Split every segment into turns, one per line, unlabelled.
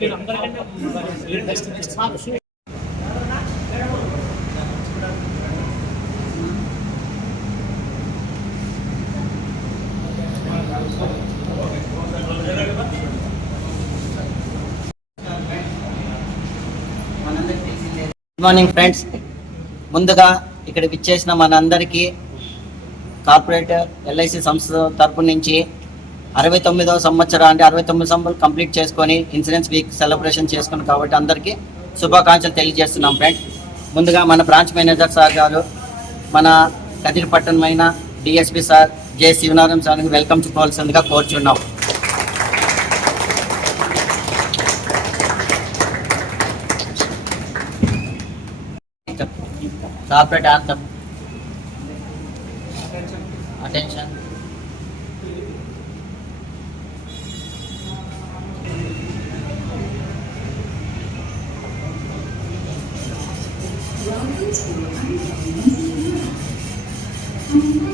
Good morning friends ముందుగా ఇక్కడ విచ్చేసిన మనందరికీ కార్పొరేట్ ఎల్ఐసి సంస్థ తరపు నుంచి అరవై తొమ్మిదవ సంవత్సరం అంటే అరవై తొమ్మిది సంవత్సరాలు కంప్లీట్ చేసుకొని ఇన్సూరెన్స్ వీక్ సెలబ్రేషన్ చేసుకుని కాబట్టి అందరికీ శుభాకాంక్షలు తెలియజేస్తున్నాం ఫ్రెండ్. ముందుగా మన బ్రాంచ్ మేనేజర్ సార్ గారు మన కదిరిపట్టణమైన డిఎస్పి సార్ జే శివనారాయణ సార్కి వెల్కమ్ చెప్పవలసిందిగా కోరుచున్నాం. కార్పొరేట్ ఆర్థం Thank you.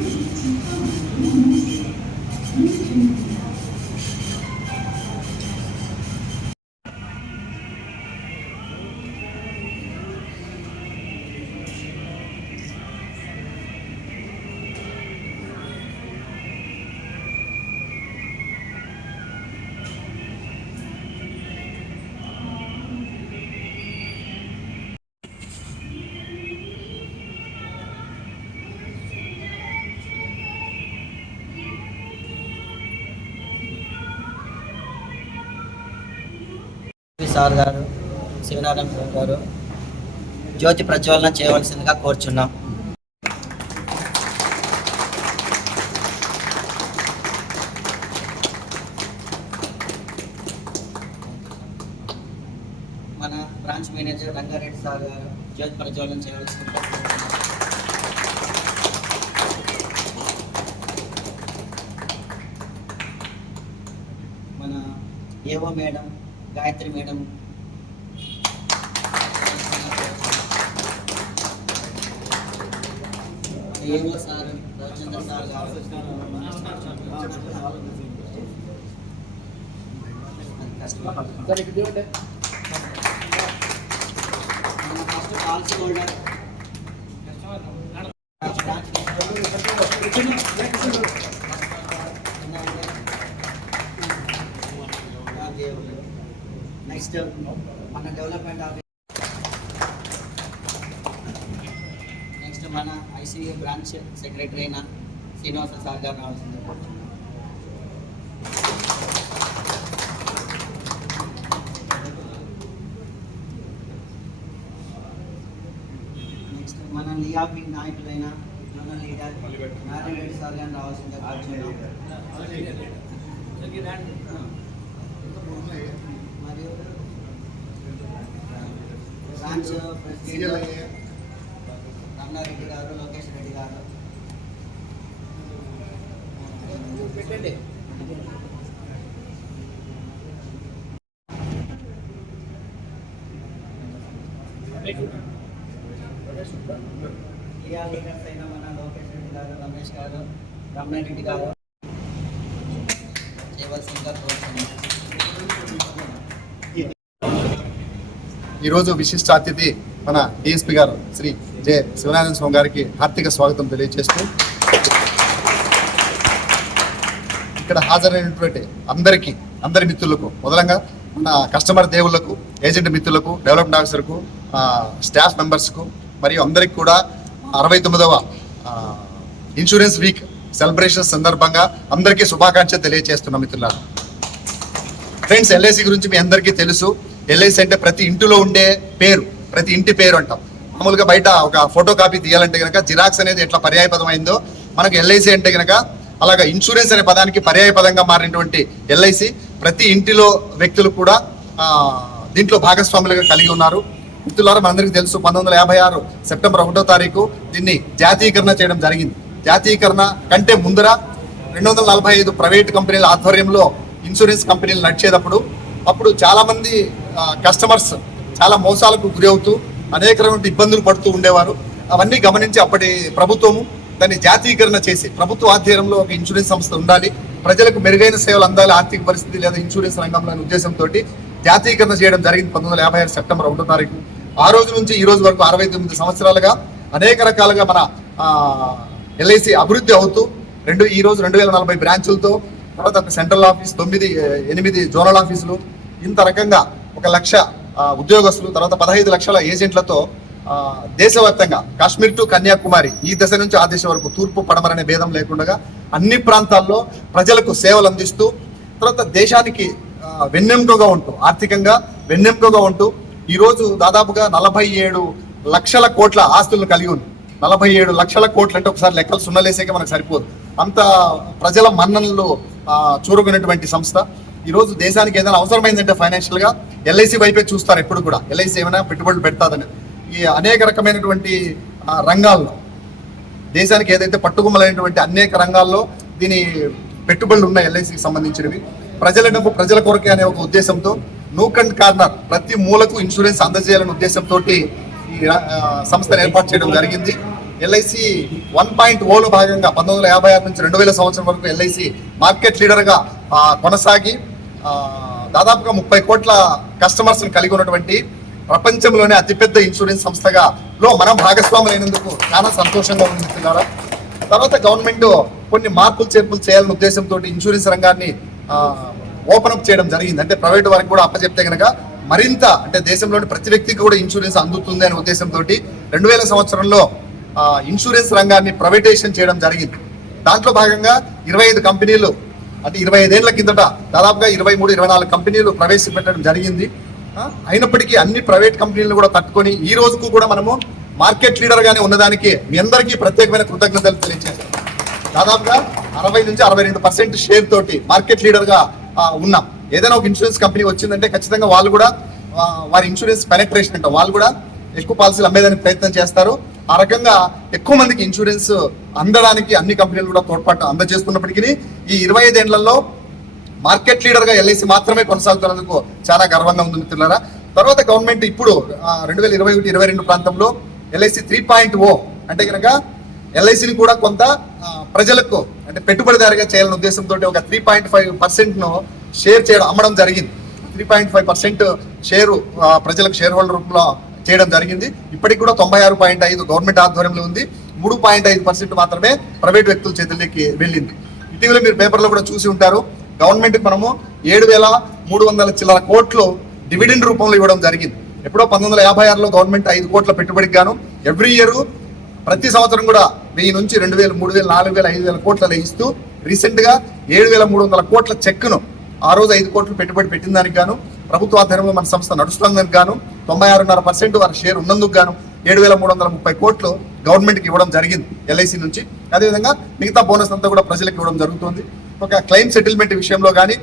సార్ గారు శివనారాయణ గారు జ్యోతి ప్రజ్వలన చేయవలసిందిగా కోరుచున్నాం. మన బ్రాంచ్ మేనేజర్ రంగారెడ్డి సార్ గారు జ్యోతి ప్రజ్వలన చేయవలసిందిగా మన A O madam Gayatri madam A O sir Ravichandra sir garu కష్టపడుతున్నారు. మన ఫస్ట్ పాలసీ హోల్డర్ నెక్స్ట్ మన డెవలప్మెంట్ ఆఫీస్ నెక్స్ట్ మన I C A branch secretary అయిన శ్రీనివాస సార్ గారు రావాల్సింది. నెక్స్ట్ మన లియాపింగ్ నాయకులైన zonal leader Narayana Reddy sir గారు రావాల్సింది మరియు బ్రాంచ్ ప్రెసిడెంట్ రమణారెడ్డి గారు లోకేష్ రెడ్డి గారు పెట్టండి ఇండియా లీడర్స్ అయిన మన లోకేష్ రెడ్డి గారు రమేష్ గారు రమణారెడ్డి గారు చేయవలసిందిగా కోరుతున్నాను
ఈరోజు విశిష్ట అతిథి మన డిఎస్పి గారు శ్రీ జె. శివనారాయణ స్వామి గారికి హార్దిక స్వాగతం తెలియజేస్తూ ఇక్కడ హాజరైనటువంటి అందరికీ అందరి మిత్రులకు మొదలంగా మన కస్టమర్ దేవుళ్ళకు ఏజెంట్ మిత్రులకు డెవలప్మెంట్ ఆఫీసర్కు స్టాఫ్ మెంబర్స్కు మరియు అందరికి కూడా అరవై తొమ్మిదవ ఇన్సూరెన్స్ వీక్ సెలబ్రేషన్ సందర్భంగా అందరికీ శుభాకాంక్షలు తెలియజేస్తున్నాం మిత్రులారా. ఫ్రెండ్స్ ఎల్ఐసి గురించి మీ అందరికీ తెలుసు. ఎల్ఐసి అంటే ప్రతి ఇంటిలో ఉండే పేరు. ప్రతి ఇంటి పేరు అంటాం. మామూలుగా బయట ఒక ఫోటో కాపీ తీయాలంటే కనుక జిరాక్స్ అనేది ఎట్లా పర్యాయ పదం అయిందో మనకు ఎల్ఐసి అంటే కనుక అలాగా ఇన్సూరెన్స్ అనే పదానికి పర్యాయ పదంగా మారినటువంటి ఎల్ఐసి ప్రతి ఇంటిలో వ్యక్తులు కూడా దీంట్లో భాగస్వాములుగా కలిగి ఉన్నారు. మిత్రులారా మనందరికీ తెలుసు పంతొమ్మిది వందల యాభై ఆరు సెప్టెంబర్ ఒకటో తారీఖు దీన్ని జాతీయకరణ చేయడం జరిగింది. జాతీయకరణ కంటే ముందర రెండు వందల నలభై ఐదు ప్రైవేట్ కంపెనీల ఆధ్వర్యంలో ఇన్సూరెన్స్ కంపెనీలు నడిచేటప్పుడు అప్పుడు చాలామంది కస్టమర్స్ చాలా మోసాలకు గురి అవుతూ అనేక రకమైన ఇబ్బందులు పడుతూ ఉండేవారు. అవన్నీ గమనించి అప్పటి ప్రభుత్వము దాన్ని జాతీయకరణ చేసి ప్రభుత్వ ఆధ్వర్యంలో ఒక ఇన్సూరెన్స్ సంస్థ ఉండాలి. ప్రజలకు మెరుగైన సేవలు అందాలి ఆర్థిక పరిస్థితి లేదా ఇన్సూరెన్స్ రంగంలో అనే ఉద్దేశంతో జాతీయకరణ చేయడం జరిగింది పంతొమ్మిది వందల యాభై ఆరు సెప్టెంబర్ ఒకటో తారీఖు. ఆ రోజు నుంచి ఈ రోజు వరకు అరవై తొమ్మిది సంవత్సరాలుగా అనేక రకాలుగా మన ఎల్ఐసి అభివృద్ధి అవుతూ రెండు ఈ రోజు రెండు వేల నలభై బ్రాంచులతో తర్వాత సెంట్రల్ ఆఫీస్ తొమ్మిది ఎనిమిది జోనల్ ఆఫీసులు ఇంత రకంగా ఒక లక్ష ఉద్యోగస్తులు తర్వాత పదహైదు లక్షల ఏజెంట్లతో దేశవ్యాప్తంగా కాశ్మీర్ టు కన్యాకుమారి ఈ దశ నుంచి ఆ దశ వరకు తూర్పు పడమరనే భేదం లేకుండా అన్ని ప్రాంతాల్లో ప్రజలకు సేవలు అందిస్తూ తర్వాత దేశానికి వెన్నెముకగా ఉంటూ ఆర్థికంగా వెన్నెముకగా ఉంటూ ఈరోజు దాదాపుగా నలభై ఏడు లక్షల కోట్ల ఆస్తులను కలిగి ఉంది. నలభై ఏడు లక్షల కోట్లు అంటే ఒకసారి లెక్కలు సున్నలేసాక మనకు సరిపోదు. అంత ప్రజల మన్ననలు చూరుకునేటువంటి సంస్థ. ఈరోజు దేశానికి ఏదైనా అవసరమైందంటే ఫైనాన్షియల్గా ఎల్ఐసి వైపే చూస్తారు ఎప్పుడు కూడా. ఎల్ఐసి ఏమైనా పెట్టుబడులు పెడతాదని. ఈ అనేక రకమైనటువంటి రంగాల్లో దేశానికి ఏదైతే పట్టుకుమలైనటువంటి అనేక రంగాల్లో దీని పెట్టుబడులు ఉన్నాయి ఎల్ఐసికి సంబంధించినవి. ప్రజల డబ్బు ప్రజల కొరకే అనే ఒక ఉద్దేశంతో నూక్ అండ్ కార్నర్ ప్రతి మూలకు ఇన్సూరెన్స్ అందజేయాలనే ఉద్దేశంతో ఈ సంస్థను ఏర్పాటు చేయడం జరిగింది. ఎల్ఐసి వన్ పాయింట్ ఓలో భాగంగా పంతొమ్మిది వందల యాభై ఆరు నుంచి రెండు వేల సంవత్సరం వరకు ఎల్ఐసి మార్కెట్ లీడర్గా కొనసాగి దాదాపుగా ముప్పై కోట్ల కస్టమర్స్ కలిగి ఉన్నటువంటి ప్రపంచంలోనే అతిపెద్ద ఇన్సూరెన్స్ సంస్థగా లో మనం భాగస్వాములు అయినందుకు చాలా సంతోషంగా ఉంది మిత్రులారా. తర్వాత గవర్నమెంట్ కొన్ని మార్పులు చేర్పులు చేయాలనే ఉద్దేశంతో ఇన్సూరెన్స్ రంగాన్ని ఓపెన్ అప్ చేయడం జరిగింది. అంటే ప్రైవేట్ వారికి కూడా అప్పచెప్తే కనుక మరింత అంటే దేశంలోని ప్రతి వ్యక్తికి కూడా ఇన్సూరెన్స్ అందుతుంది అనే ఉద్దేశంతో రెండు వేల సంవత్సరంలో ఇన్సూరెన్స్ రంగాన్ని ప్రైవేటైజేషన్ చేయడం జరిగింది. దాంట్లో భాగంగా ఇరవై ఐదు కంపెనీలు అంటే ఇరవై ఐదేళ్ళ కిందట దాదాపుగా ఇరవై మూడు ఇరవై నాలుగు కంపెనీలు ప్రవేశపెట్టడం జరిగింది. అయినప్పటికీ అన్ని ప్రైవేట్ కంపెనీలను కూడా తట్టుకొని ఈ రోజుకు కూడా మనము మార్కెట్ లీడర్ గానే ఉన్నదానికి మీ అందరికీ ప్రత్యేకమైన కృతజ్ఞతలు తెలియజేస్తాం దాదాపుగా అరవై నుంచి అరవై రెండు పర్సెంట్ షేర్ తోటి మార్కెట్ లీడర్గా ఉన్నాం. ఏదైనా ఒక ఇన్సూరెన్స్ కంపెనీ వచ్చిందంటే ఖచ్చితంగా వాళ్ళు కూడా వారి ఇన్సూరెన్స్ పెనట్రేషన్ అంటే వాళ్ళు కూడా ఎక్కువ పాలసీలు అమ్మేదానికి ప్రయత్నం చేస్తారు. ఆ రకంగా ఎక్కువ మందికి ఇన్సూరెన్స్ అందడానికి అన్ని కంపెనీలు కూడా తోడ్పాటు అందజేస్తున్నప్పటికీ ఈ ఇరవై ఐదేళ్ళలో మార్కెట్ లీడర్గా ఎల్ఐసి మాత్రమే కొనసాగుతున్నందుకు చాలా గర్వంగా ఉంది మిత్రులారా. తర్వాత గవర్నమెంట్ ఇప్పుడు రెండు వేల ఇరవై ఒకటి ఇరవై రెండు ప్రాంతంలో ఎల్ఐసి త్రీ పాయింట్ ఓ అంటే కనుక ఎల్ఐసిని కూడా కొంత ప్రజలకు అంటే పెట్టుబడిదారుగా చేయాలనే ఉద్దేశంతో ఒక త్రీ పాయింట్ ఫైవ్ పర్సెంట్ను షేర్ చేయడం అమ్మడం జరిగింది. Three point five percent share ప్రజలకు షేర్ హోల్డర్ రూపంలో చేయడం జరిగింది. ఇప్పటికి కూడా తొంభై ఆరు పాయింట్ ఐదు గవర్నమెంట్ ఆధ్వర్యంలో ఉంది. మూడు పాయింట్ ఐదు పర్సెంట్ మాత్రమే ప్రైవేట్ వ్యక్తుల చేతుల్లోకి వెళ్ళింది. ఇటీవల మీరు పేపర్లో కూడా చూసి ఉంటారు. గవర్నమెంట్ మనము ఏడు వేల మూడు వందల చిల్లర కోట్లు డివిడెండ్ రూపంలో ఇవ్వడం జరిగింది. ఎప్పుడో పంతొమ్మిది వందల యాభై ఆరులో గవర్నమెంట్ ఐదు కోట్ల పెట్టుబడికి గాను ఎవ్రీ ఇయర్ ప్రతి సంవత్సరం కూడా వెయ్యి నుంచి రెండు వేలు మూడు వేలు నాలుగు వేల ఐదు వేల కోట్ల ఇస్తూ రీసెంట్గా ఏడు వేల మూడు వందల కోట్ల చెక్కును ఆ రోజు ఐదు కోట్లు పెట్టుబడి పెట్టిన దానికి గాను ప్రభుత్వ ఆధ్వర్యంలో మన సంస్థ నడుస్తుందని గాను తొంభై ఆరున్నర పర్సెంట్ వారి షేర్ ఉన్నందుకు గాను ఏడు వేల మూడు వందల ముప్పై కోట్లు గవర్నమెంట్కి ఇవ్వడం జరిగింది ఎల్ఐసి నుంచి. అదేవిధంగా మిగతా బోనస్ అంతా కూడా ప్రజలకు ఇవ్వడం జరుగుతుంది. ఒక క్లెయిమ్ సెటిల్మెంట్ విషయంలో కానీ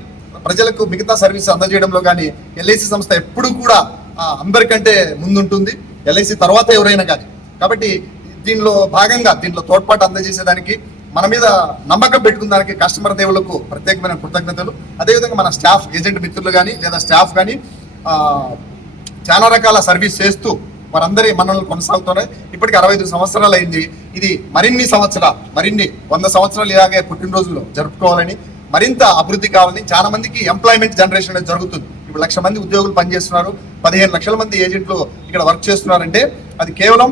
ప్రజలకు మిగతా సర్వీస్ అందజేయడంలో కానీ ఎల్ఐసి సంస్థ ఎప్పుడు కూడా ఆ, అందరికంటే ముందుంటుంది. ఎల్ఐసి తర్వాత ఎవరైనా కానీ కాబట్టి దీనిలో భాగంగా దీనిలో తోడ్పాటు అందజేసేదానికి మన మీద నమ్మకం పెట్టుకున్న దానికి కస్టమర్ దేవులకు ప్రత్యేకమైన కృతజ్ఞతలు. అదేవిధంగా మన స్టాఫ్ ఏజెంట్ మిత్రులు కానీ లేదా స్టాఫ్ కానీ చాలా రకాల సర్వీస్ చేస్తూ వారందరి మనల్ని కొనసాగుతున్నాయి. ఇప్పటికి అరవై ఐదు సంవత్సరాలు అయింది. ఇది మరిన్ని సంవత్సరాలు మరిన్ని వంద సంవత్సరాలు ఇలాగే పుట్టినరోజులు జరుపుకోవాలని మరింత అభివృద్ధి కావాలని చాలా మందికి ఎంప్లాయ్మెంట్ జనరేషన్ అనేది జరుగుతుంది. ఇప్పుడు లక్ష మంది ఉద్యోగులు పనిచేస్తున్నారు. పదిహేను లక్షల మంది ఏజెంట్లు ఇక్కడ వర్క్ చేస్తున్నారంటే అది కేవలం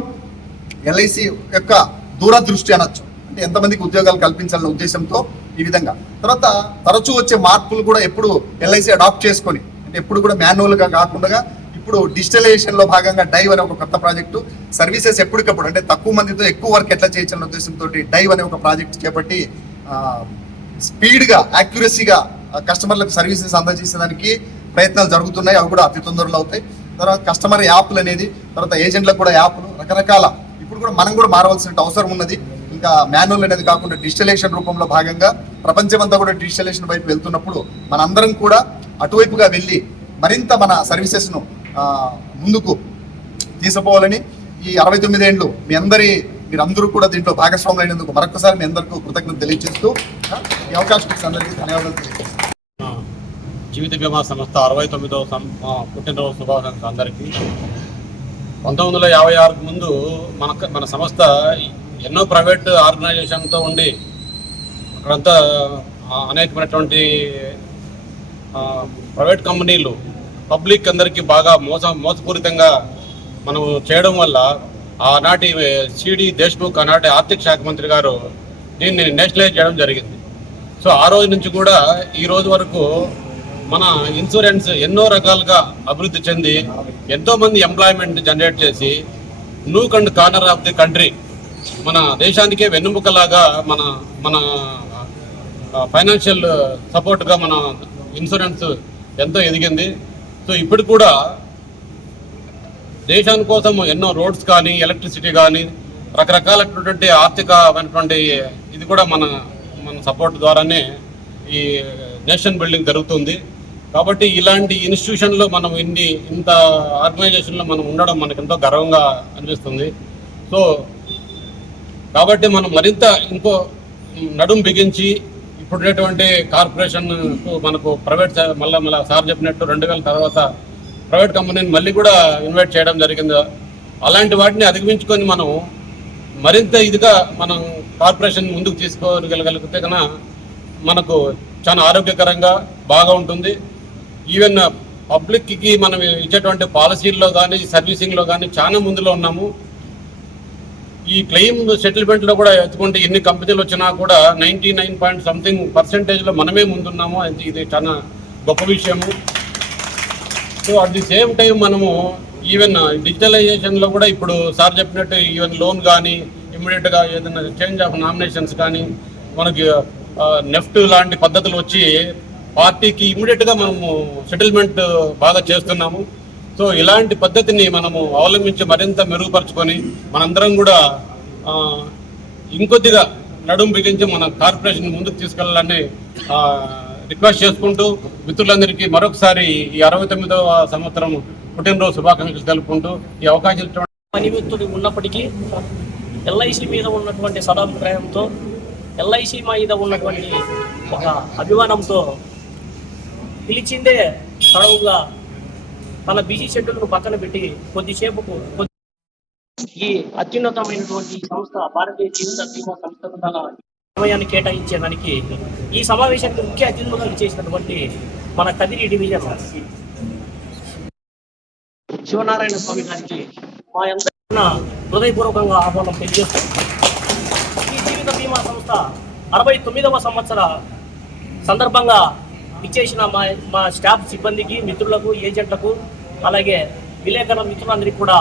ఎల్ఐసి యొక్క దూరదృష్టి అనొచ్చు. అంటే ఎంతమందికి ఉద్యోగాలు కల్పించాలనే ఉద్దేశంతో ఈ విధంగా. తర్వాత తరచూ వచ్చే మార్పులు కూడా ఎప్పుడు ఎల్ఐసి అడాప్ట్ చేసుకొని అంటే ఎప్పుడు కూడా మాన్యువల్గా కాకుండా ఇప్పుడు డిజిటలైజేషన్లో భాగంగా డైవ్ అనే ఒక కొత్త ప్రాజెక్టు. సర్వీసెస్ ఎప్పటికప్పుడు అంటే తక్కువ మందితో ఎక్కువ వర్క్ ఎట్లా చేయించాలనే ఉద్దేశంతో డైవ్ అనే ఒక ప్రాజెక్ట్ చేపట్టి స్పీడ్గా యాక్యురసీగా కస్టమర్లకు సర్వీసెస్ అందజేసేదానికి ప్రయత్నాలు జరుగుతున్నాయి. అవి కూడా అతి తొందరలో అవుతాయి. తర్వాత కస్టమర్ యాప్లు అనేది తర్వాత ఏజెంట్లకు కూడా యాప్లు రకరకాల. ఇప్పుడు కూడా మనం కూడా మారవలసిన అవసరం ఉన్నది. ఇంకా మాన్యువల్ అనేది కాకుండా డిజిటలైజేషన్ రూపంలో భాగంగా ప్రపంచమంతా కూడా డిజిటలైజేషన్ వైపు వెళ్తున్నప్పుడు మనందరం కూడా అటువైపుగా వెళ్ళి మరింత మన సర్వీసెస్ను ముందుకు తీసుకుపోవాలని ఈ అరవై తొమ్మిది ఏళ్ళు మీ అందరి మీరందరూ కూడా దీంట్లో భాగస్వాములు అయినందుకు మరొకసారి మీ అందరికీ కృతజ్ఞత తెలియజేస్తూ ఈ అవకాశం అందరికీ ధన్యవాదాలు తెలియజేస్తాను
జీవిత బీమా సంస్థ అరవై తొమ్మిదవ సం పుట్టినరోజు శుభాకాంక్షలు అందరికీ. పంతొమ్మిది వందల యాభై ఆరుకు ముందు మన మన సంస్థ ఎన్నో ప్రైవేట్ ఆర్గనైజేషన్తో ఉండి అక్కడంతా అనేకమైనటువంటి ప్రైవేట్ కంపెనీలు పబ్లిక్ అందరికీ బాగా మోస మోసపూరితంగా మనం చేయడం వల్ల ఆనాటి సిడి దేశ్ముఖ్ ఆనాటి ఆర్థిక శాఖ మంత్రి గారు దీన్ని నేషనలైజ్ చేయడం జరిగింది. సో ఆ రోజు నుంచి కూడా ఈ రోజు వరకు మన ఇన్సూరెన్స్ ఎన్నో రకాలుగా అభివృద్ధి చెంది ఎంతోమంది ఎంప్లాయ్మెంట్ జనరేట్ చేసి nook and corner of the country మన దేశానికే వెన్నుముకలాగా మన మన ఫైనాన్షియల్ సపోర్ట్గా మన ఇన్సూరెన్స్ ఎంతో ఎదిగింది. సో ఇప్పుడు కూడా దేశాని కోసం ఎన్నో రోడ్స్ కానీ ఎలక్ట్రిసిటీ కానీ రకరకాలైనటువంటి ఆర్థికమైనటువంటి ఇది కూడా మన మన సపోర్ట్ ద్వారానే ఈ నేషన్ బిల్డింగ్ జరుగుతుంది. కాబట్టి ఇలాంటి ఇన్స్టిట్యూషన్లో మనం ఇన్ని ఇంత ఆర్గనైజేషన్లో మనం ఉండడం మనకు ఎంతో గర్వంగా అనిపిస్తుంది. సో కాబట్టి మనం మరింత ఇంకో నడుం బిగించి ఇప్పుడున్నటువంటి కార్పొరేషన్ మనకు ప్రైవేట్ మళ్ళీ మళ్ళీ సార్ చెప్పినట్టు రెండు వేల తర్వాత ప్రైవేట్ కంపెనీని మళ్ళీ కూడా ఇన్వైట్ చేయడం జరిగింది. అలాంటి వాటిని అధిగమించుకొని మనం మరింత ఇదిగా మనం కార్పొరేషన్ ముందుకు తీసుకోగలిగితే కన్నా మనకు చాలా ఆరోగ్యకరంగా బాగా ఉంటుంది. ఈవెన్ పబ్లిక్కి మనం ఇచ్చేటువంటి పాలసీల్లో కానీ సర్వీసింగ్లో కానీ చాలా ముందులో ఉన్నాము. ఈ క్లెయిమ్ సెటిల్మెంట్లో కూడా ఎత్తుకుంటే ఎన్ని కంపెనీలు వచ్చినా కూడా నైన్టీ నైన్ పాయింట్ సంథింగ్ పర్సెంటేజ్లో మనమే ముందున్నాము. అది ఇది చాలా గొప్ప విషయము. So at the same time మనము ఈవెన్ డిజిటలైజేషన్లో కూడా ఇప్పుడు సార్ చెప్పినట్టు ఈవెన్ లోన్ కానీ ఇమ్మీడియట్గా ఏదైనా చేంజ్ ఆఫ్ నామినేషన్స్ కానీ మనకి నెఫ్ట్ లాంటి పద్ధతులు వచ్చి పార్టీకి ఇమ్మీడియట్గా మనము సెటిల్మెంట్ బాగా చేస్తున్నాము. సో ఇలాంటి పద్ధతిని మనము అవలంబించి మరింత మెరుగుపరుచుకొని మనందరం కూడా ఇంకొద్దిగా నడుం బిగించి మన కార్పొరేషన్ ముందుకు తీసుకెళ్ళాలని రిక్వెస్ట్ చేసుకుంటూ మిత్రులందరికీ మరొకసారి ఈ అరవై తొమ్మిదవ సంవత్సరం పుట్టినరోజు శుభాకాంక్షలు తెలుపుకుంటూ ఈ అవకాశం ఇచ్చినటువంటి
పనిమిత్తుడు ఉన్నప్పటికీ ఎల్ఐసి మీద ఉన్నటువంటి సదాభిప్రాయంతో ఎల్ఐసి మీద ఉన్నటువంటి ఒక అభిమానంతో పిలిచిందే తడవుగా తన బిజీ షెడ్యూల్ను పక్కన పెట్టి కొద్దిసేపుకు ఈ అత్యున్నతమైనటువంటి సంస్థ భారతీయ జీవిత బీమా సంస్థకు తన సమయాన్ని కేటాయించేదానికి ఈ సమావేశానికి ముఖ్య అతిథులుగా చేసినటువంటి మన కదిరి డివిజన్ శివనారాయణ స్వామి గారికి మా ఎంత హృదయపూర్వకంగా ఆహ్వానం తెలియజేస్తాం ఈ జీవిత బీమా సంస్థ అరవై తొమ్మిదవ సంవత్సర సందర్భంగా ఇచ్చేసిన మా మా స్టాఫ్ సిబ్బందికి మిత్రులకు ఏజెంట్లకు అలాగే విలేకరుల మిత్రులందరికీ కూడా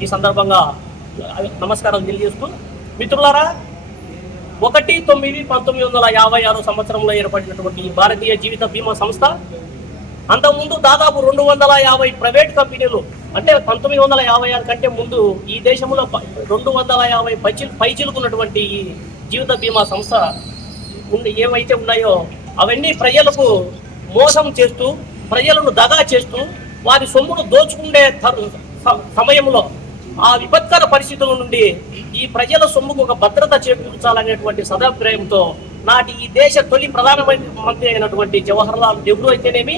ఈ సందర్భంగా నమస్కారం తెలియజేస్తూ మిత్రులారా ఒకటి తొమ్మిది పంతొమ్మిది వందల యాభై ఆరు సంవత్సరంలో ఏర్పడినటువంటి భారతీయ జీవిత బీమా సంస్థ అంతకుముందు దాదాపు రెండు వందల యాభై ప్రైవేట్ కంపెనీలు అంటే పంతొమ్మిది వందల యాభై ఆరు కంటే ముందు ఈ దేశంలో రెండు వందల యాభై పైచి పైచిలుకున్నటువంటి ఈ జీవిత బీమా సంస్థ ఏవైతే ఉన్నాయో అవన్నీ ప్రజలకు మోసం చేస్తూ ప్రజలను దగా చేస్తూ వారి సొమ్మును దోచుకునే త- సమయంలో ఆ విపత్కర పరిస్థితుల నుండి ఈ ప్రజల సొమ్ముకు ఒక భద్రత చేకూర్చాలనేటువంటి సదాభిప్రాయంతో నాటి ఈ దేశ తొలి ప్రధానమంత్రి అయినటువంటి జవహర్లాల్ నెహ్రూ అయితేనేమి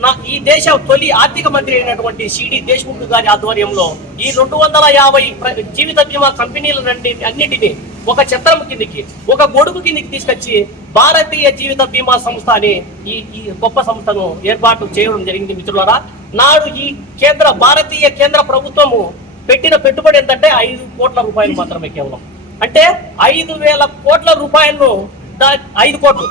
నా ఈ దేశ తొలి ఆర్థిక మంత్రి అయినటువంటి సిడి దేశ్ముఖ్ గారి ఆధ్వర్యంలో ఈ రెండు వందల యాభై ప్ర- జీవిత బీమా కంపెనీల నుండి అన్నిటినీ ఒక చిత్రం కిందికి ఒక గొడుగు కిందికి తీసుకొచ్చి భారతీయ జీవిత బీమా సంస్థ అని ఈ ఈ గొప్ప సంస్థను ఏర్పాటు చేయడం జరిగింది మిత్రులారా. నాడు ఈ కేంద్ర భారతీయ కేంద్ర ప్రభుత్వము పెట్టిన పెట్టుబడి ఏంటంటే ఐదు కోట్ల రూపాయలు మాత్రమే కేవలం. అంటే ఐదు వేల కోట్ల రూపాయలను ఐదు కోట్లు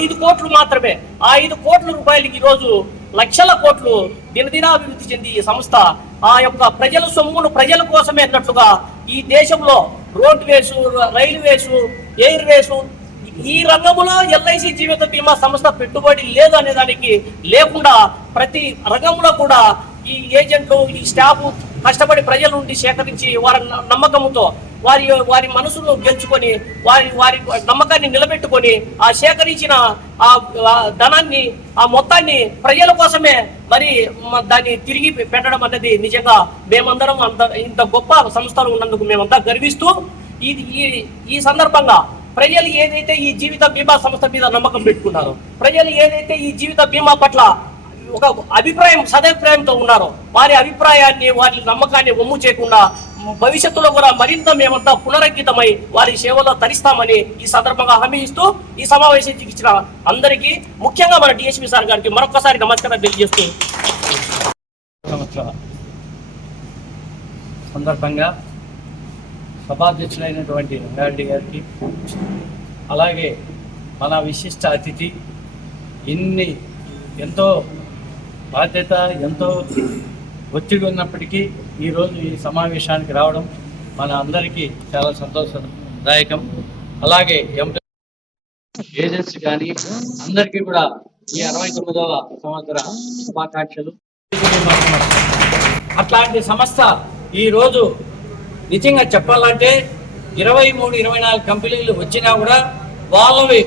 ఐదు కోట్లు మాత్రమే. ఆ ఐదు కోట్ల రూపాయలకి ఈరోజు లక్షల కోట్లు దినదినాభివృద్ధి చెంది ఈ సంస్థ ఆ యొక్క ప్రజల సొమ్మును ప్రజల కోసమే అన్నట్లుగా ఈ దేశంలో రోడ్ వేసు ఎయిర్వేసు ఎయిర్ వేసు ఈ రంగంలో ఎల్ఐసి జీవిత బీమా సంస్థ పెట్టుబడి లేదు అనే దానికి లేకుండా ప్రతి రంగంలో కూడా ఈ ఏజెంట్లు ఈ స్టాఫ్ కష్టపడి ప్రజల నుండి సేకరించి వారి నమ్మకంతో వారి వారి మనసును గెలుచుకొని వారి వారి నమ్మకాన్ని నిలబెట్టుకొని ఆ సేకరించిన ఆ ధనాన్ని ఆ మొత్తాన్ని ప్రజల కోసమే మరి దాన్ని తిరిగి పెట్టడం అన్నది నిజంగా మేమందరం అంత ఇంత గొప్ప సంస్థలు ఉన్నందుకు మేమంతా గర్విస్తూ ఇది ఈ ఈ సందర్భంగా ప్రజలు ఏదైతే ఈ జీవిత బీమా సంస్థ మీద నమ్మకం పెట్టుకున్నారో ప్రజలు ఏదైతే ఈ జీవిత బీమా పట్ల ఒక అభిప్రాయం సదభిప్రాయంతో ఉన్నారు వారి అభిప్రాయాన్ని వారి నమ్మకాన్ని ఒమ్ము చేయకుండా భవిష్యత్తులో కూడా మరింత మేమంతా పునరంకితమై వారి సేవలో తరిస్తామని ఈ సందర్భంగా హామీ ఇస్తూ ఈ సమావేశానికి ఇచ్చిన అందరికీ ముఖ్యంగా మన డిఎస్పీ సార్ గారికి మరొకసారి నమస్కారం తెలియజేస్తూ
సందర్భంగా సభాధ్యక్షులైనటువంటి రంగారెడ్డి గారికి అలాగే మన విశిష్ట అతిథి ఇన్ని ఎంతో బాధ్యత ఎంతో ఒత్తిడి ఉన్నప్పటికీ ఈరోజు ఈ సమావేశానికి రావడం మన అందరికీ చాలా సంతోషదాయకం. అలాగే ఎంపీ ఏజెన్సీ కానీ అందరికీ కూడా ఈ అరవై తొమ్మిదవ సంవత్సర శుభాకాంక్షలు. అట్లాంటి సంస్థ ఈరోజు నిజంగా చెప్పాలంటే ఇరవై మూడు ఇరవై నాలుగు కంపెనీలు వచ్చినా కూడా వాళ్ళవి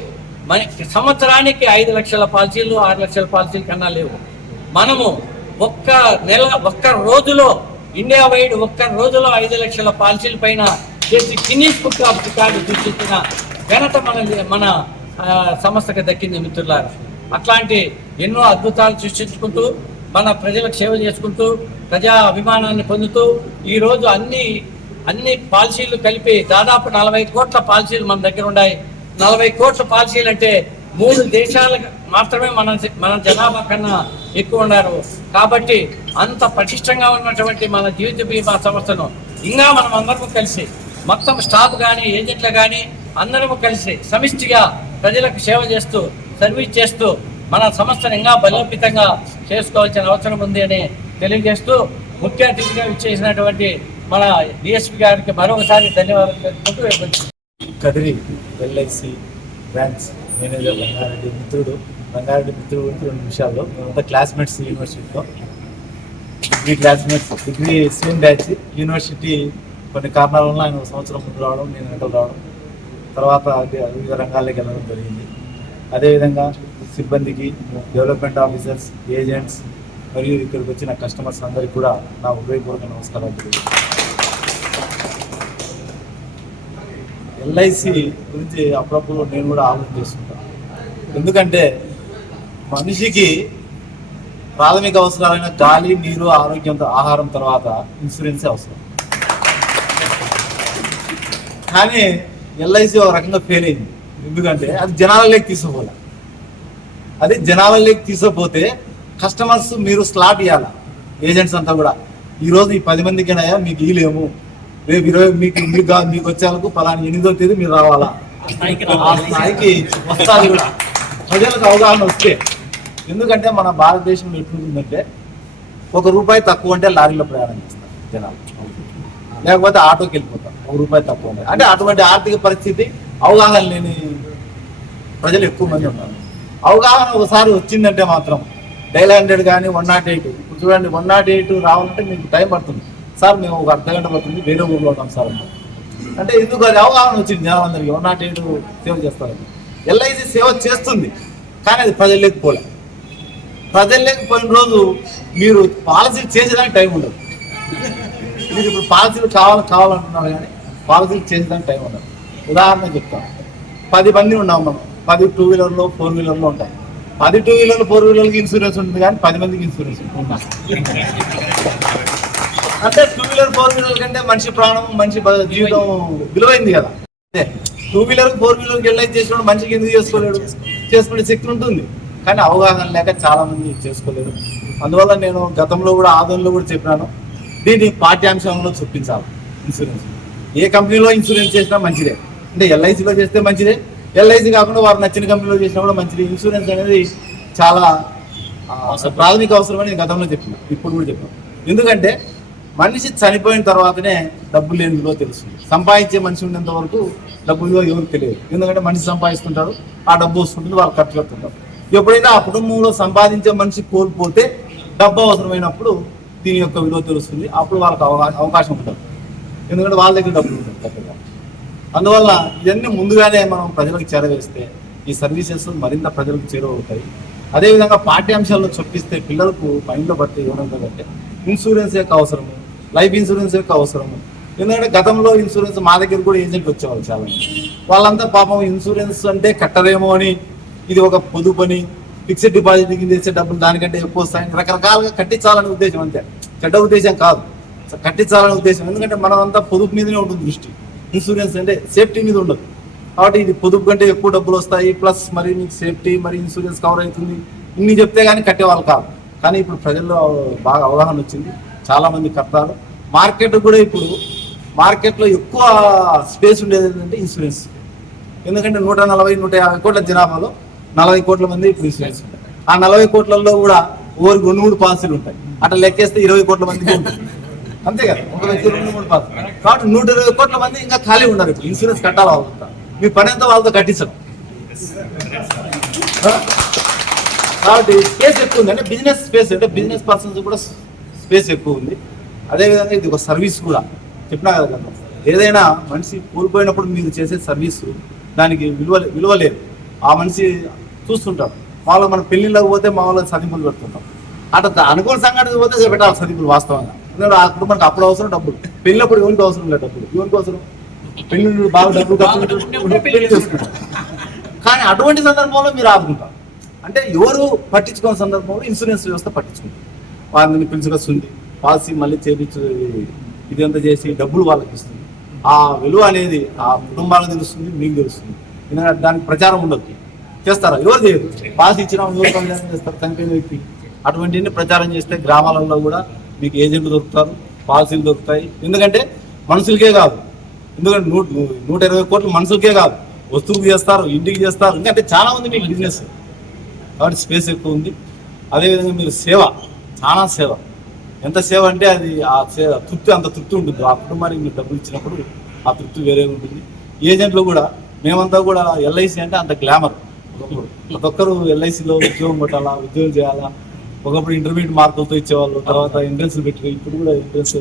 మన సంవత్సరానికి ఐదు లక్షల పాలసీలు ఆరు లక్షల పాలసీలు కన్నా లేవు. మనము ఒక్క నెల ఒక్క రోజులో ఇండియా వైడ్ ఒక్క రోజులో ఐదు లక్షల పాలసీల పైన చేసి గిన్నీస్ బుక్ ఆఫ్ రికార్డు సృష్టించిన ఘనత మన మన సంస్థకు సంస్థకి దక్కింది మిత్రుల అట్లాంటి ఎన్నో అద్భుతాలు సృష్టించుకుంటూ మన ప్రజలకు సేవ చేసుకుంటూ ప్రజా అభిమానాన్ని పొందుతూ ఈరోజు అన్ని అన్ని పాలసీలు కలిపి దాదాపు నలభై కోట్ల పాలసీలు మన దగ్గర ఉన్నాయి. నలభై కోట్ల పాలసీలు అంటే మూడు దేశాలకు మాత్రమే మన మన జనాభా కన్నా ఎక్కువ ఉన్నారు. కాబట్టి అంత పటిష్టంగా ఉన్నటువంటి మన జీవిత బీమా సంస్థను ఇంకా మనం అందరము కలిసి మొత్తం స్టాఫ్ కానీ ఏజెంట్లు కానీ అందరము కలిసి సమిష్టిగా ప్రజలకు సేవ చేస్తూ సర్వీస్ చేస్తూ మన సంస్థను ఇంకా బలోపేతంగా చేసుకోవాల్సిన అవసరం ఉంది అని తెలియజేస్తూ ముఖ్య అతిథిగా విచ్చేసినటువంటి మన డిఎస్పీ గారికి మరొకసారి ధన్యవాదాలు తెలుపుకుంటూ
Kadiri LIC branch manager Rangareddy మిత్రుడు రంగారెడ్డి మిత్రుడు గురించి రెండు నిమిషాల్లో. మేమంతా క్లాస్మేట్స్ యూనివర్సిటీలో degree classmates degree same batch university కొన్ని కారణాల వల్ల ఆయన ఒక సంవత్సరం ముందు రావడం నేను వెనకలు రావడం. తర్వాత వివిధ రంగాల్లోకి వెళ్ళడం జరిగింది. అదేవిధంగా సిబ్బందికి డెవలప్మెంట్ ఆఫీసర్స్ ఏజెంట్స్ మరియు ఇక్కడికి వచ్చిన కస్టమర్స్ అందరికీ కూడా నా హృదయపూర్వక నమస్కారాలు ఎల్ఐసి గురించి అప్పుడప్పుడు నేను కూడా ఆలోచన చేస్తుంటాను. ఎందుకంటే మనిషికి ప్రాథమిక అవసరాలైన గాలి నీరు ఆరోగ్యంతో ఆహారం తర్వాత ఇన్సూరెన్సే అవసరం. కానీ ఎల్ఐసి ఒక రకంగా ఫెయిల్ అయింది. ఎందుకంటే అది జనాలలోకి తీసుకుపోలే అది జనాలలోకి తీసుకుపోతే కస్టమర్స్ మీరు స్లాట్ ఇవ్వాలి ఏజెంట్స్ అంతా కూడా. ఈరోజు ఈ పది మందికినాయా మీకు ఇలేము రేపు ఇరవై మీకు మీకు మీకు వచ్చేందుకు పలానా ఎనిమిదో తేదీ మీరు రావాలా?
స్థాయికి
ఆ స్థాయికి వస్తుంది కూడా. ప్రజలకు అవగాహన వస్తే ఎందుకంటే మన భారతదేశంలో ఎట్లుంటుందంటే ఒక రూపాయి తక్కువ అంటే లారీలో ప్రయాణం చేస్తారు జనాలు. లేకపోతే ఆటోకి వెళ్ళిపోతారు. ఒక రూపాయి తక్కువ ఉంటే. అంటే అటువంటి ఆర్థిక పరిస్థితి అవగాహన లేని ప్రజలు ఎక్కువ మంది ఉన్నారు. అవగాహన ఒకసారి వచ్చిందంటే మాత్రం డైల్ హండ్రెడ్ కానీ వన్ నాట్ ఎయిట్. ఇప్పుడు చూడండి వన్ నాట్ ఎయిట్ రావాలంటే మీకు టైం పడుతుంది. సార్ మేము ఒక అర్ధ గంట పడుతుంది. వేరే ఊర్లో ఉంటాం సార్ అంటే. ఎందుకు అది అవగాహన వచ్చింది జనాలందరికీ? వన్ నాట్ ఎయిట్ సేవ చేస్తారు. ఎల్ఐసి సేవ చేస్తుంది. కానీ అది ప్రజల్లోకి పోలే ప్రజల్లోకి పోయిన రోజు మీరు పాలసీలు చేసేదానికి టైం ఉండదు. మీరు ఇప్పుడు పాలసీలు కావాలి కావాలంటున్నారు కానీ పాలసీలు చేసేదానికి టైం ఉండదు. ఉదాహరణ చెప్తాను పది మంది ఉన్నాం మనం. పది టూ వీలర్లో ఫోర్ వీలర్లో ఉంటాయి. పది టూ వీలర్లు ఫోర్ వీలర్కి ఇన్సూరెన్స్ ఉంటుంది కానీ పది మందికి ఇన్సూరెన్స్ ఉంటుంది. అంటే టూ వీలర్ ఫోర్ వీలర్ కంటే మనిషి ప్రాణం మనిషి జీవితం విలువైంది కదా. టూ వీలర్ ఫోర్ వీలర్కి వెళ్ళి చేసినప్పుడు మనిషికి ఎందుకు చేసుకోలేడు? చేసుకునే శక్తి ఉంటుంది. కానీ అవగాహన లేక చాలా మంది చేసుకోలేరు అందువల్ల నేను గతంలో కూడా ఆదంలో కూడా చెప్పినాను. దీన్ని పాఠ్యాంశంలో చూపించాలి. ఇన్సూరెన్స్ ఏ కంపెనీలో ఇన్సూరెన్స్ చేసినా మంచిదే. అంటే ఎల్ఐసిలో చేస్తే మంచిదే. ఎల్ఐసి కాకుండా వారు నచ్చిన కంపెనీలో చేసినా కూడా మంచిది. ఇన్సూరెన్స్ అనేది చాలా ప్రాథమిక అవసరం అని నేను గతంలో చెప్పిన. ఇప్పుడు కూడా చెప్పాను. ఎందుకంటే మనిషి చనిపోయిన తర్వాతనే డబ్బు లేని విలువ తెలుస్తుంది. సంపాదించే మనిషి ఉన్నంత వరకు డబ్బు విలువ ఎవరికి తెలియదు. ఎందుకంటే మనిషి సంపాదిస్తుంటారు ఆ డబ్బు వస్తుంటుంది వాళ్ళు ఖర్చు పెడుతుంటారు. ఎప్పుడైనా ఆ కుటుంబంలో సంపాదించే మనిషి కోల్పోతే డబ్బు అవసరమైనప్పుడు దీని యొక్క విలువ తెలుస్తుంది. అప్పుడు వాళ్ళకి అవకాశం ఉంటుంది. ఎందుకంటే వాళ్ళ దగ్గర డబ్బులు ఉంటుంది అందువల్ల ఇవన్నీ ముందుగానే మనం ప్రజలకు చేరవేస్తే ఈ సర్వీసెస్ మరింత ప్రజలకు చేరువవుతాయి. అదేవిధంగా పాఠ్యాంశాల్లో చొప్పిస్తే పిల్లలకు మైండ్లో పడితే ఏమంటుందంటే ఇన్సూరెన్స్ యొక్క అవసరము లైఫ్ ఇన్సూరెన్స్ యొక్క అవసరము. ఎందుకంటే గతంలో ఇన్సూరెన్స్ మా దగ్గర కూడా ఏజెంట్ వచ్చేవాళ్ళు చాలా వాళ్ళంతా పాపం ఇన్సూరెన్స్ అంటే కట్టరేమో అని ఇది ఒక పొదుపని ఫిక్స్డ్ డిపాజిట్ కింద చేసే డబ్బులు దానికంటే ఎక్కువ వస్తాయని రకరకాలుగా కట్టించాలనే ఉద్దేశం అంతే. చెడ్డ ఉద్దేశం కాదు. కట్టించాలనే ఉద్దేశం. ఎందుకంటే మనం అంతా పొదుపు మీదనే ఉంటుంది దృష్టి. ఇన్సూరెన్స్ అంటే సేఫ్టీ మీద ఉండదు. కాబట్టి ఇది పొదుపు కంటే ఎక్కువ డబ్బులు వస్తాయి. ప్లస్ మరి మీకు సేఫ్టీ మరి ఇన్సూరెన్స్ కవర్ అవుతుంది. ఇన్ని చెప్తే కానీ కట్టేవాళ్ళు కాదు. కానీ ఇప్పుడు ప్రజల్లో బాగా అవగాహన వచ్చింది. చాలామంది కడతారు. మార్కెట్ కూడా ఇప్పుడు మార్కెట్లో ఎక్కువ స్పేస్ ఉండేది ఏంటంటే ఇన్సూరెన్స్. ఎందుకంటే నూట నలభై నూట యాభై కోట్ల జనాభాలో నలభై కోట్ల మంది ఇప్పుడు ఇన్సూరెన్స్ ఆ నలభై కోట్లలో కూడా ఓరి రెండు మూడు పాలసీలు ఉంటాయి. అట్లా లెక్కేస్తే ఇరవై కోట్ల మంది ఉంటుంది అంతే కదా? ఒక వ్యక్తి రెండు మూడు పాలసీ కాబట్టి నూట ఇరవై కోట్ల మంది ఇంకా ఖాళీ ఉన్నారు ఇప్పుడు. ఇన్సూరెన్స్ కట్టాలి వాళ్ళంతా. మీ పని అంతా వాళ్ళతో కట్టించడం కాబట్టి స్పేస్ ఎక్కువ ఉంది. అంటే బిజినెస్ స్పేస్ అంటే బిజినెస్ పర్సన్స్ కూడా స్పేస్ ఎక్కువ ఉంది. అదేవిధంగా ఇది ఒక సర్వీస్ కూడా. చెప్పినా కదా కదా. ఏదైనా మనిషి కోల్పోయినప్పుడు మీరు చేసే సర్వీస్ దానికి విలువ విలువ లేదు. ఆ మనిషి చూస్తుంటారు మామూలుగా మన పెళ్ళిళ్ళకి పోతే మామూలుగా సదింపులు పెడుతుంటాం. అట్లా అనుకోని సంఘటన పోతే పెట్టాలి సదింపులు వాస్తవంగా. ఎందుకంటే ఆ కుటుంబానికి అప్పుడు అవసరం డబ్బులు. పెళ్ళినప్పుడు ఎవరికి అవసరం లేదు డబ్బులు. ఎవరికి అవసరం? పెళ్ళి బాగా డబ్బులు ఖర్చు పెళ్ళి చేసుకుంటారు కానీ అటువంటి సందర్భంలో మీరు ఆదుకుంటారు అంటే ఎవరు పట్టించుకున్న సందర్భంలో ఇన్సూరెన్స్ వ్యవస్థ పట్టించుకుంటారు వాళ్ళని పిలుచుకొస్తుంది పాలసీ మళ్ళీ చేపించి ఇదంతా చేసి డబ్బులు వాళ్ళకి ఇస్తుంది. ఆ విలువ అనేది ఆ కుటుంబాలకు తెలుస్తుంది మీకు తెలుస్తుంది. ఎందుకంటే దానికి ప్రచారం ఉండదు. చేస్తారా? ఎవరు చేయరు. పాలసీ ఇచ్చిన ఎవరు ప్రచారం చేస్తారు. చనిపోయిన వ్యక్తి. అటువంటివన్నీ ప్రచారం చేస్తే గ్రామాలలో కూడా మీకు ఏజెంట్లు దొరుకుతారు పాలసీలు దొరుకుతాయి. ఎందుకంటే మనుషులకే కాదు. ఎందుకంటే నూట నూట ఇరవై కోట్లు మనుషులకే కాదు. వస్తువుకి చేస్తారు ఇంటికి చేస్తారు. ఎందుకంటే చాలా ఉంది మీకు బిజినెస్ కాబట్టి స్పేస్ ఎక్కువ ఉంది. అదేవిధంగా మీరు సేవ చాలా సేవ. ఎంత సేవ అంటే అది ఆ సేవ తృప్తి అంత తృప్తి ఉంటుంది. ఆ కుటుంబానికి మీరు డబ్బులు ఇచ్చినప్పుడు ఆ తృప్తి వేరే ఉంటుంది. ఏజెంట్లు కూడా మేమంతా కూడా ఎల్ఐసి అంటే అంత గ్లామర్ ప్రతి ఒక్కరు ఎల్ఐసిలో ఉద్యోగం కొట్టాలా ఉద్యోగం చేయాలా? ఒకప్పుడు ఇంటర్మీడియట్ మార్కులతో ఇచ్చేవాళ్ళు తర్వాత ఎంట్రన్స్ పెట్టి ఇప్పుడు కూడా ఎంట్రన్స్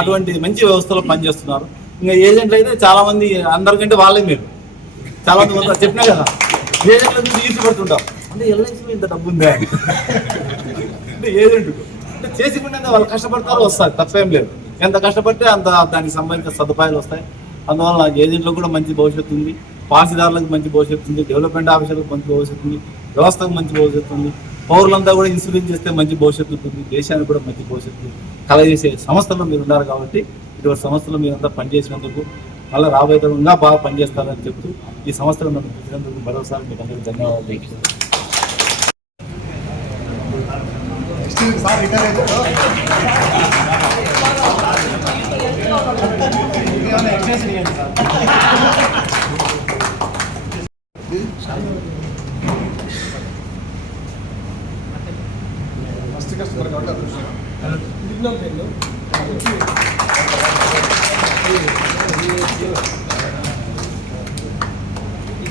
అటువంటి మంచి వ్యవస్థలో పనిచేస్తున్నారు. ఇంకా ఏజెంట్లు అయితే చాలా మంది అందరికంటే వాళ్ళే మీరు చాలా మంది చెప్పినా కదా. ఏజెంట్ల నుంచి ఈర్చి పడుతుంటాం. అంటే ఎల్ఐసిలో ఇంత డబ్బు ఉందా? అంటే ఏజెంట్ అంటే చేసుకుంటే వాళ్ళు కష్టపడతారు వస్తారు తప్పేం లేదు. ఎంత కష్టపడితే అంత దానికి సంబంధించిన సదుపాయాలు వస్తాయి. అందువల్ల ఏజెంట్లకు కూడా మంచి భవిష్యత్తు ఉంది. పాలసీదారులకు మంచి భవిష్యత్తు ఉంది డెవలప్మెంట్ ఆఫీసర్లకు మంచి భవిష్యత్తు ఉంది వ్యవస్థకు మంచి భవిష్యత్తు ఉంది పౌరులంతా కూడా ఇన్సూరెన్స్ చేస్తే మంచి భవిష్యత్తు ఉంటుంది దేశానికి కూడా మంచి భవిష్యత్తు కలగజేసే సంస్థలో మీరు ఉన్నారు కాబట్టి ఇటువంటి సంస్థలో మీరంతా పనిచేసినందుకు మళ్ళీ రాబోయే తరం ఇంకా బాగా పనిచేస్తారని చెప్తూ ఈ సంస్థలు నన్ను పిలిచినందుకు మరోసారి మీకు అందరికీ ధన్యవాదాలు తెలియజేస్తున్నాను.
సార్ రిటైర్ అయితే ఫస్ట్ కస్టమర్ కాబట్టి అదృష్టం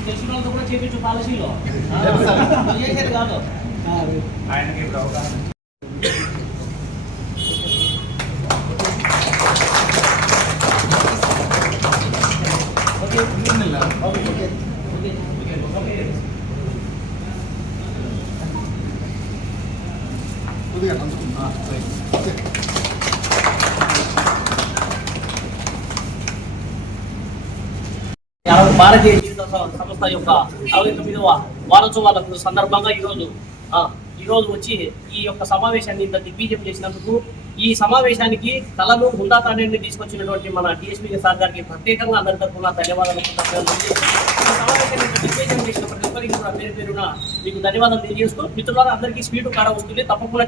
తెలిసిన వాళ్ళతో కూడా చేపించు పాలసీలో. కాదు.
కొద్దిగా
భారతీయ జీవిత సంస్థ యొక్క అరవై తొమ్మిదవ వారోత్సవాలకు సందర్భంగా ఈరోజు ఆ, ఈరోజు వచ్చి ఈ యొక్క సమావేశాన్ని ఇంత దిగ్విజయం చేసినందుకు ఈ సమావేశానికి కళలు ముందాతాన్ని తీసుకొచ్చినటువంటి మన టీఎస్పీ సార్ గారికి ప్రత్యేకంగా అందరి తరఫున ధన్యవాదాలు దిగ్విజయం చేసిన ప్రతి ఒక్కరికి కూడా పేరు పేరున మీకు ధన్యవాదాలు తెలియజేస్తూ మిత్రులారా అందరికీ స్పీడ్ కాడ వస్తుంది తప్పకుండా